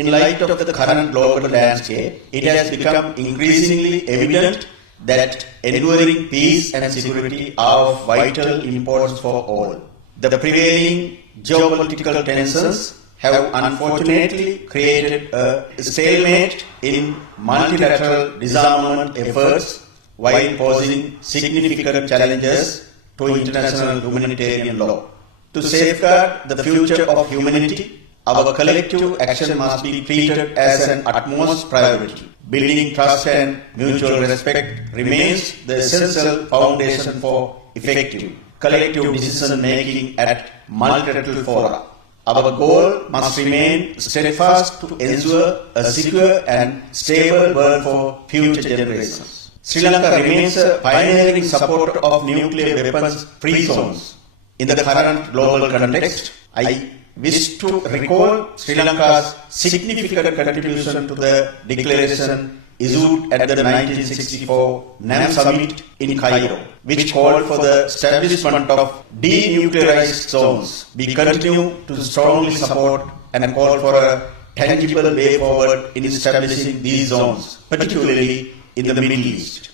In light of the current global landscape, it has become increasingly evident that enduring peace and security are of vital importance for all. The prevailing geopolitical tensions have unfortunately created a stalemate in multilateral disarmament efforts while posing significant challenges to international humanitarian law. To safeguard the future of humanity, our collective action must be treated as an utmost priority. Building trust and mutual respect remains the essential foundation for effective collective decision-making at multilateral fora. Our goal must remain steadfast to ensure a secure and stable world for future generations. Sri Lanka remains a pioneering supporter of nuclear weapons-free zones. In the current global context, I wish to recall Sri Lanka's significant contribution to the declaration issued at the 1964 NAM summit in Cairo, which called for the establishment of denuclearized zones. We continue to strongly support and call for a tangible way forward in establishing these zones, particularly in the Middle East.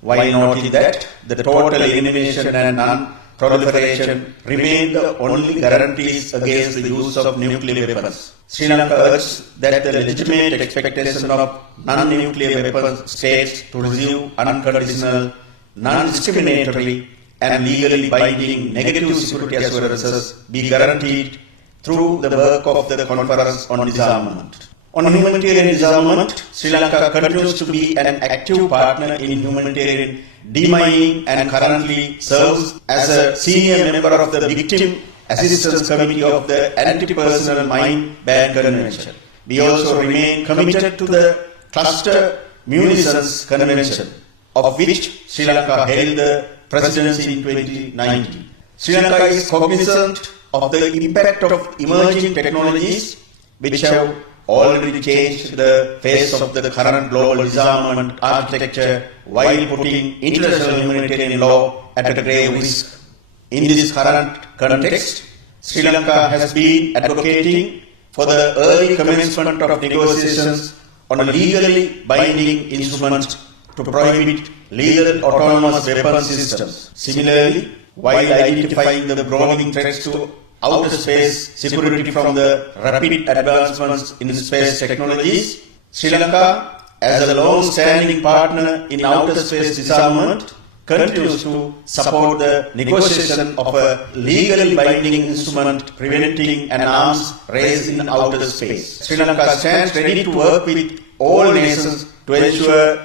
While noting that the total elimination and non-proliferation remain the only guarantees against the use of nuclear weapons, Sri Lanka urges that the legitimate expectation of non-nuclear weapons states to receive unconditional, non-discriminatory and legally binding negative security assurances be guaranteed through the work of the Conference on Disarmament. On humanitarian disarmament, Sri Lanka continues to be an active partner in humanitarian demining and currently serves as a senior member of the Victim Assistance Committee of the Anti-Personnel Mine Ban Convention. We also remain committed to the Cluster Munitions Convention, of which Sri Lanka held the presidency in 2019. Sri Lanka is cognizant of the impact of emerging technologies which have already changed the face of the current global disarmament architecture while putting international humanitarian law at a grave risk. In this current context, Sri Lanka has been advocating for the early commencement of negotiations on a legally binding instrument to prohibit lethal autonomous weapon systems. Similarly, while identifying the growing threats to outer space security from the rapid advancements in space technologies, Sri Lanka, as a long-standing partner in outer space disarmament, continues to support the negotiation of a legally binding instrument preventing an arms race in outer space. Sri Lanka stands ready to work with all nations to ensure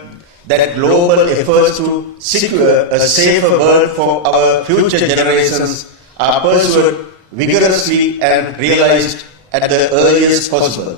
that global efforts to secure a safer world for our future generations are pursued vigorously and realized at the earliest possible.